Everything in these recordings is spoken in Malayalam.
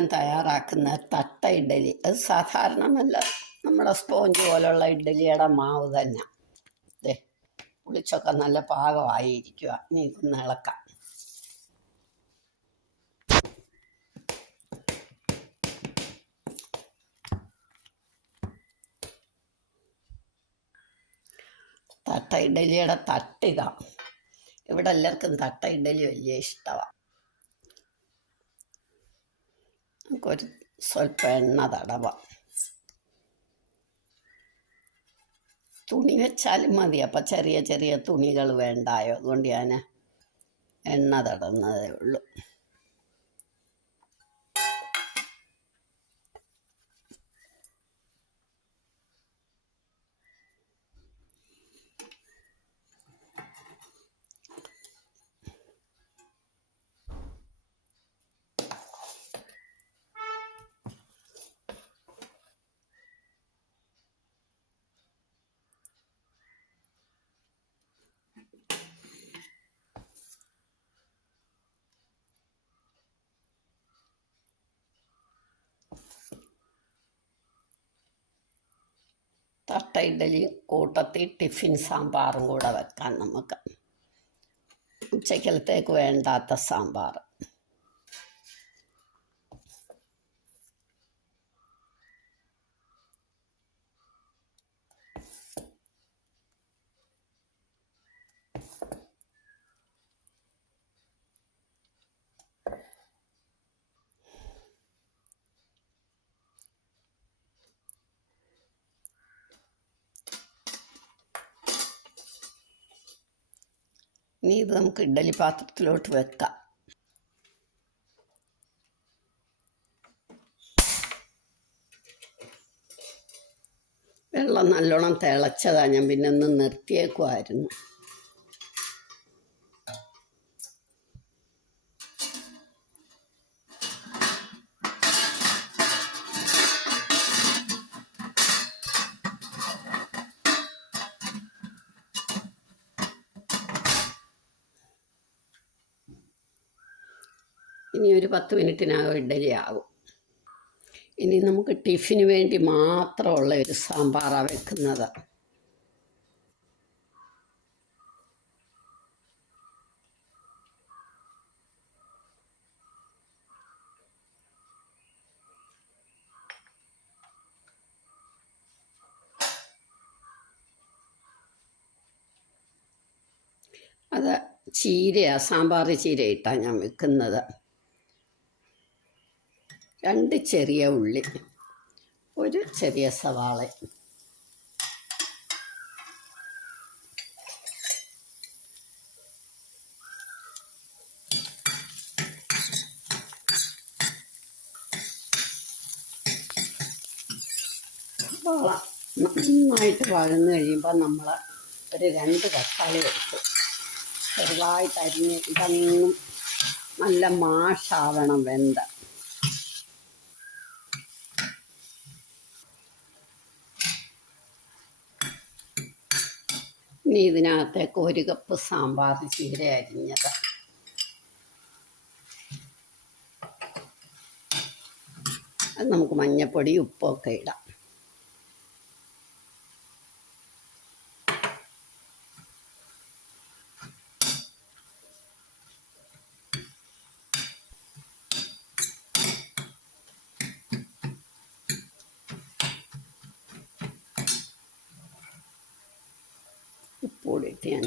ഞാൻ തയ്യാറാക്കുന്ന തട്ട ഇഡ്ഡലി. അത് സാധാരണ നല്ല നമ്മുടെ സ്പോഞ്ച് പോലുള്ള ഇഡ്ഡലിയുടെ മാവ് തന്നെ. ദേ പുളിച്ചൊക്കെ നല്ല പാകമായിരിക്കുക. ഇനി ഇതൊന്ന് ഇളക്കാം. തട്ട ഇഡ്ഡലിയുടെ തട്ടിക. ഇവിടെ എല്ലാവർക്കും തട്ട ഇഡ്ഡലി വലിയ ഇഷ്ടമാണ്. നമുക്കൊരു സ്വല്പം എണ്ണ തടവാം. തുണി വെച്ചാലും മതി. അപ്പം ചെറിയ ചെറിയ തുണികൾ വേണ്ടായോ, അതുകൊണ്ട് ഞാൻ എണ്ണ തടന്നതേ ഉള്ളൂ. തട്ട ഇഡ്ഡലി കൂട്ടത്തിൽ ടിഫിൻ സാമ്പാറും കൂടെ വെക്കാം നമുക്ക്. ഉച്ചക്കലത്തേക്ക് വേണ്ടാത്ത സാമ്പാർ. ഇനി ഇത് നമുക്ക് ഇഡ്ഡലി പാത്രത്തിലോട്ട് വെക്കാം. വെള്ളം നല്ലോണം തിളച്ചതാണ്. ഞാൻ പിന്നെ ഒന്ന് നിർത്തിയേക്കുമായിരുന്നു. ഇനി ഒരു 10 മിനിറ്റിനകം ഇഡ്ഡലി ആകും. ഇനി നമുക്ക് ടിഫിന് വേണ്ടി മാത്രമുള്ള ഒരു സാമ്പാറാണ് വെക്കുന്നത്. അത് ചീരയാണ്, സാമ്പാർ ചീരയിട്ടാണ് ഞാൻ വെക്കുന്നത്. 2 ചെറിയ ഉള്ളി, ഒരു ചെറിയ സവാള, സവാള നന്നായിട്ട് വഴന്ന് കഴിയുമ്പോൾ നമ്മൾ ഒരു 2 തക്കാളി എടുത്തു ചെറുതായിട്ട് അരിഞ്ഞ്. ഇതൊന്നും നല്ല മാഷാവണം വെന്ത. ഇനി ഇതിനകത്തേക്ക് 1 കപ്പ് സാമ്പാർ ചീര അരിഞ്ഞത്, അത് നമുക്ക് മഞ്ഞൾപ്പൊടി ഉപ്പൊക്കെ ഇടാം. ഉപ്പൂടിയിട്ട് ഞാൻ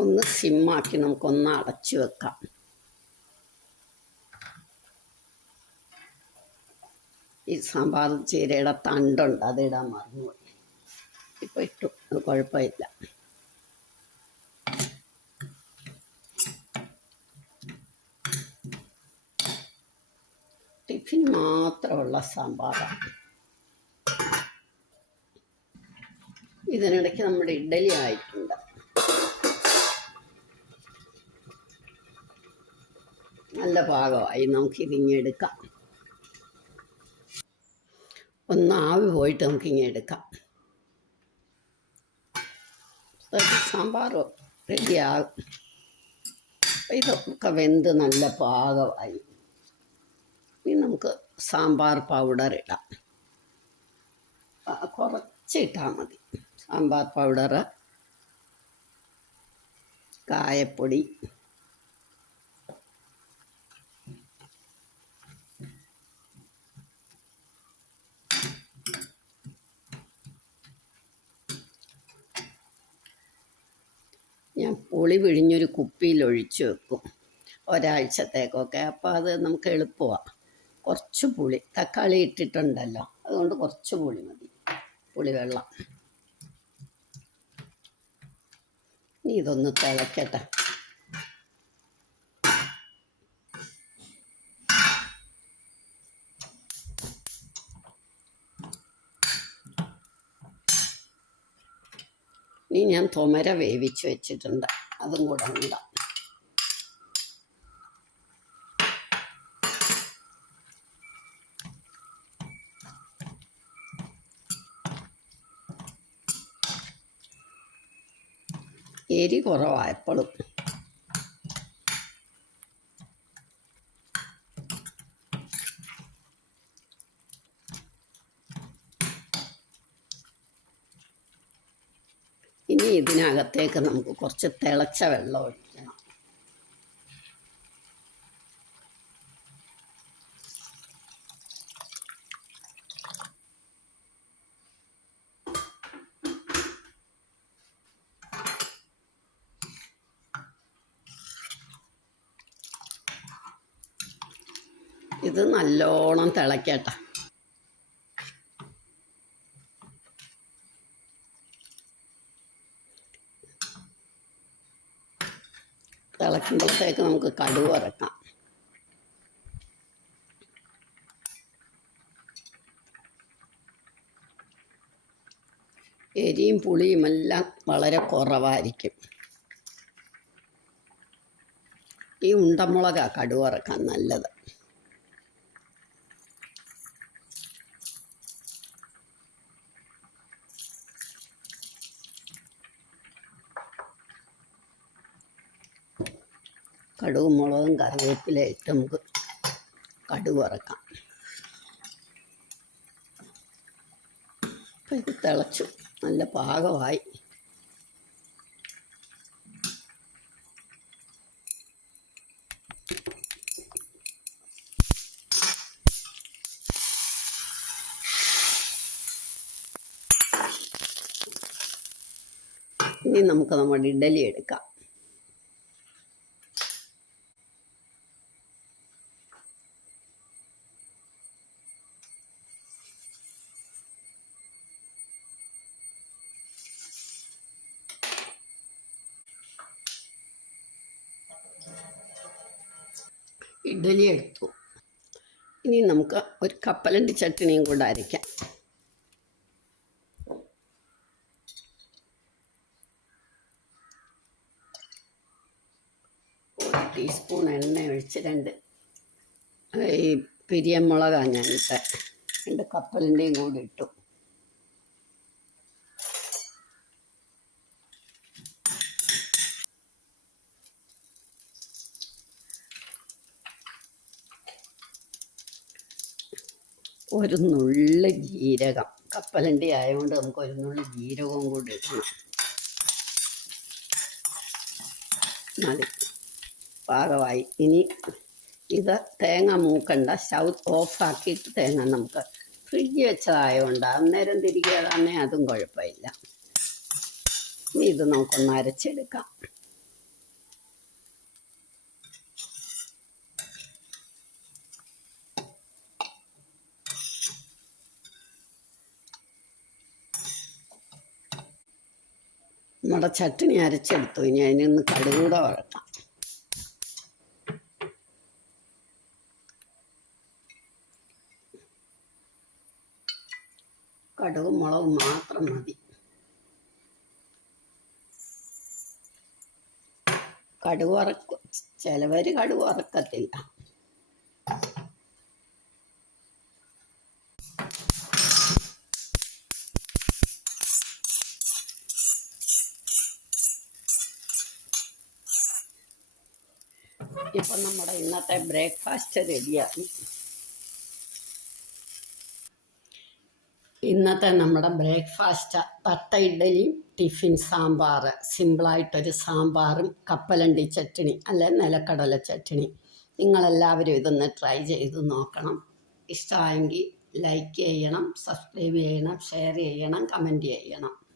ഒന്ന് സിമ്മാക്കി നമുക്കൊന്ന് അടച്ചു വെക്കാം. ഈ സാമ്പാർ ചീരയുടെ തണ്ടുണ്ട്, അതിടാൻ മറന്നുപോയി. ഇപ്പോൾ ഇട്ടു, അത് കുഴപ്പമില്ല. ടിഫിൻ മാത്രമുള്ള സാമ്പാറാണ്. ഇതിനിടയ്ക്ക് നമ്മുടെ ഇഡ്ഡലി ആയിട്ടുണ്ട്. നല്ല പാകമായി. നമുക്കിതിങ്ങെടുക്കാം. ഒന്ന് ആവി പോയിട്ട് നമുക്കിങ്ങെടുക്കാം. സാമ്പാർ റെഡിയാകും. ഇതൊക്കെ വെന്ത് നല്ല പാകമായി. ഇനി നമുക്ക് സാമ്പാർ പൗഡർ ഇടാം. കുറച്ച് ഇട്ടാൽ മതി. സാമ്പാർ പൗഡർ, കായപ്പൊടി, ഞാൻ പുളി പിഴിഞ്ഞൊരു കുപ്പിയിൽ ഒഴിച്ചു വെക്കും ഒരാഴ്ചത്തേക്കൊക്കെ. അപ്പോൾ അത് നമുക്ക് എളുപ്പമാണ്. കുറച്ച് പുളി, തക്കാളി ഇട്ടിട്ടുണ്ടല്ലോ, അതുകൊണ്ട് കുറച്ച് പുളി മതി, പുളിവെള്ളം. ഇനി ഇതൊന്ന് തിളക്കട്ടെ. ഇനി ഞാൻ തുമര വേവിച്ച് വെച്ചിട്ടുണ്ട്, അതും കൂടെ ഇടാം. എരി കുറവായപ്പോഴും. ഇനി ഇതിനകത്തേക്ക് നമുക്ക് കുറച്ച് തിളച്ച വെള്ളം ഒഴിക്കണം. ഇത് നല്ലോണം തിളക്കട്ടെ. തിളക്കുമ്പോഴത്തേക്ക് നമുക്ക് കടുക് വറക്കാം. എരിയും പുളിയും എല്ലാം വളരെ കുറവായിരിക്കും. ഈ ഉണ്ടമുളകാണ് കടുക് വറക്കാൻ നല്ലത്. കടുകും മുളകും കറിവേപ്പില ഇട്ട് നമുക്ക് കടുക് വറക്കാം. അപ്പം ഇത് തിളച്ചു, നല്ല പാകമായി. ഇനി നമുക്ക് നമ്മുടെ ഇഡ്ഡലി എടുക്കാം. ഇഡ്ഡലി എടുത്തു. ഇനി നമുക്ക് ഒരു കപ്പലണ്ടി ചട്നിയും കൂടെ അരയ്ക്കാം. ഒരു ടീസ്പൂൺ എണ്ണ ഒഴിച്ച് ഈ പിരിയമുളകാണ് ഞാനിട്ട് 2 കപ്പലണ്ടിയും കൂടി ഇട്ടു. ഒരു നുള്ളി ജീരകം, കപ്പലണ്ടി ആയതുകൊണ്ട് നമുക്ക് ഒരു നുള്ളി ജീരകവും കൂടി ഇടണം. മതി, പാകമായി. ഇനി ഇത് തേങ്ങ മൂക്കണ്ട, സ്റ്റൗ ഓഫാക്കിയിട്ട് തേങ്ങ നമുക്ക് ഫ്രിഡ്ജ് വെച്ചതായതുകൊണ്ട് അന്നേരം തിരികെ തന്നെ അതും കുഴപ്പമില്ല. ഇനി ഇത് നമുക്കൊന്ന് അരച്ചെടുക്കാം. നമ്മുടെ ചട്നി അരച്ചെടുത്തു. ഇനി അതിനൊന്ന് കടുകൂടെ വഴക്കാം. കടുകും മുളകും മാത്രം മതി. കടുക് വറക്കും, ചിലവർ കടുക് വറക്കത്തില്ല. ഇപ്പം നമ്മുടെ ഇന്നത്തെ ബ്രേക്ക്ഫാസ്റ്റ് റെഡിയായി. ഇന്നത്തെ നമ്മുടെ ബ്രേക്ക്ഫാസ്റ്റ് തട്ട ഇഡ്ഡലിയും ടിഫിൻ സാമ്പാർ. സിമ്പിളായിട്ടൊരു സാമ്പാറും കപ്പലണ്ടി ചട്നി അല്ലെ നിലക്കടല ചട്നി. നിങ്ങളെല്ലാവരും ഇതൊന്ന് ട്രൈ ചെയ്ത് നോക്കണം. ഇഷ്ടമായെങ്കിൽ ലൈക്ക് ചെയ്യണം, സബ്സ്ക്രൈബ് ചെയ്യണം, ഷെയർ ചെയ്യണം, കമൻറ്റ് ചെയ്യണം.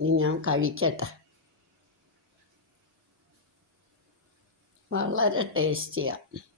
ഇനി ഞാൻ കഴിക്കട്ടെ. വളരെ ടേസ്റ്റിയാണ്.